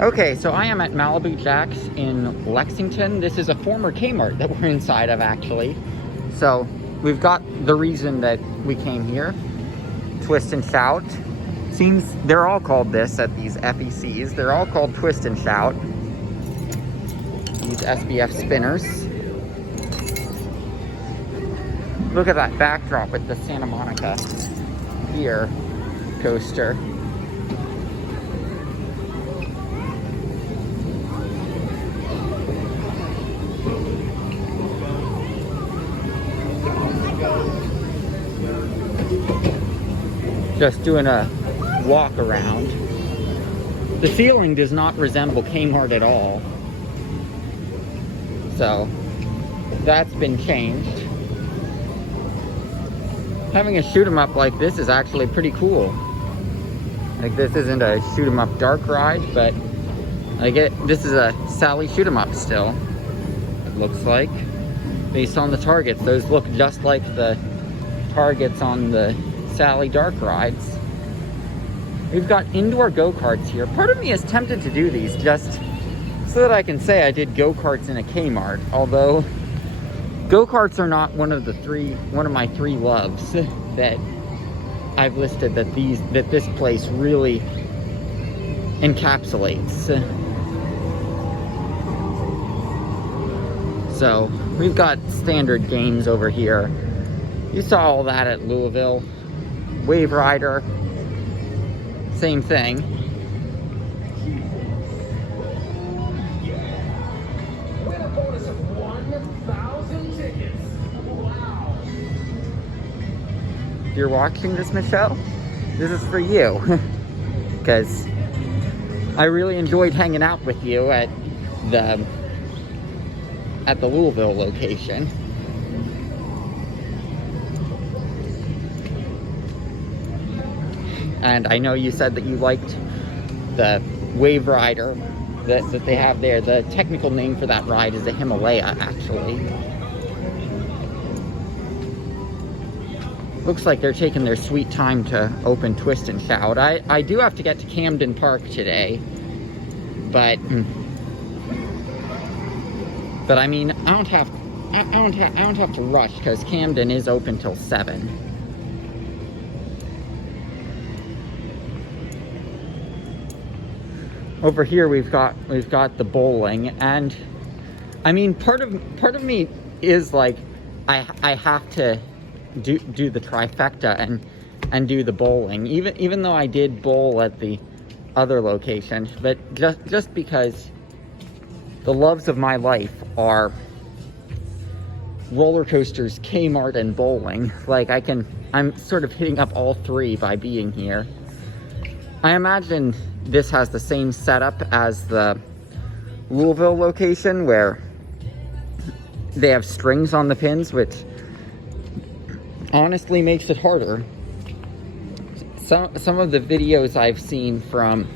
Okay, so I am at Malibu Jack's in Lexington. This is a former Kmart that we're inside of, actually. So we've got the reason that we came here. Twist and Shout. Seems they're all called this at these FECs. They're all called Twist and Shout. These SBF spinners. Look at that backdrop with the Santa Monica Pier coaster. Just doing a walk around. The ceiling does not resemble Kmart at all. So that's been changed. Having a shoot 'em up like this is actually pretty cool. Like, this isn't a shoot 'em up dark ride, but this is a Sally shoot 'em up still. It looks like, based on the targets. Those look just like the targets on the Sally dark rides. We've got indoor go-karts here. Part of me is tempted to do these just so that I can say I did go-karts in a Kmart, although go-karts are not one of my three loves that I've listed that this place really encapsulates. So we've got standard games over here. You saw all that at Louisville. Wave Rider, same thing. If you're watching this, Michelle, this is for you. Because I really enjoyed hanging out with you at the Louisville location. And I know you said that you liked the Wave Rider that they have there. The technical name for that ride is a Himalaya, actually. Looks like they're taking their sweet time to open Twist and Shout. I do have to get to Camden Park today, but I mean, I don't have to rush because Camden is open till 7. Over here we've got the bowling, and I mean, part of me is like I have to do the trifecta and do the bowling, even though I did bowl at the other location, but just because the loves of my life are roller coasters, Kmart, and bowling. Like, I'm sort of hitting up all three by being here. I imagine this has the same setup as the Louisville location, where they have strings on the pins, which honestly makes it harder. Some of the videos I've seen from,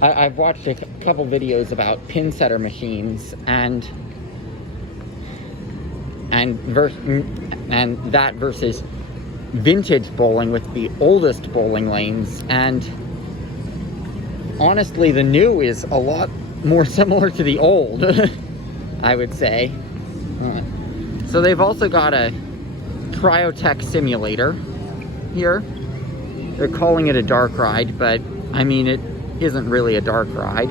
I've watched a couple videos about pin setter machines and that versus vintage bowling with the oldest bowling lanes, and honestly the new is a lot more similar to the old, I would say. So they've also got a Triotech Simulator here. They're calling it a dark ride, but I mean, it isn't really a dark ride.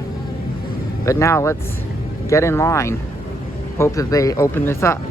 But now let's get in line. Hope that they open this up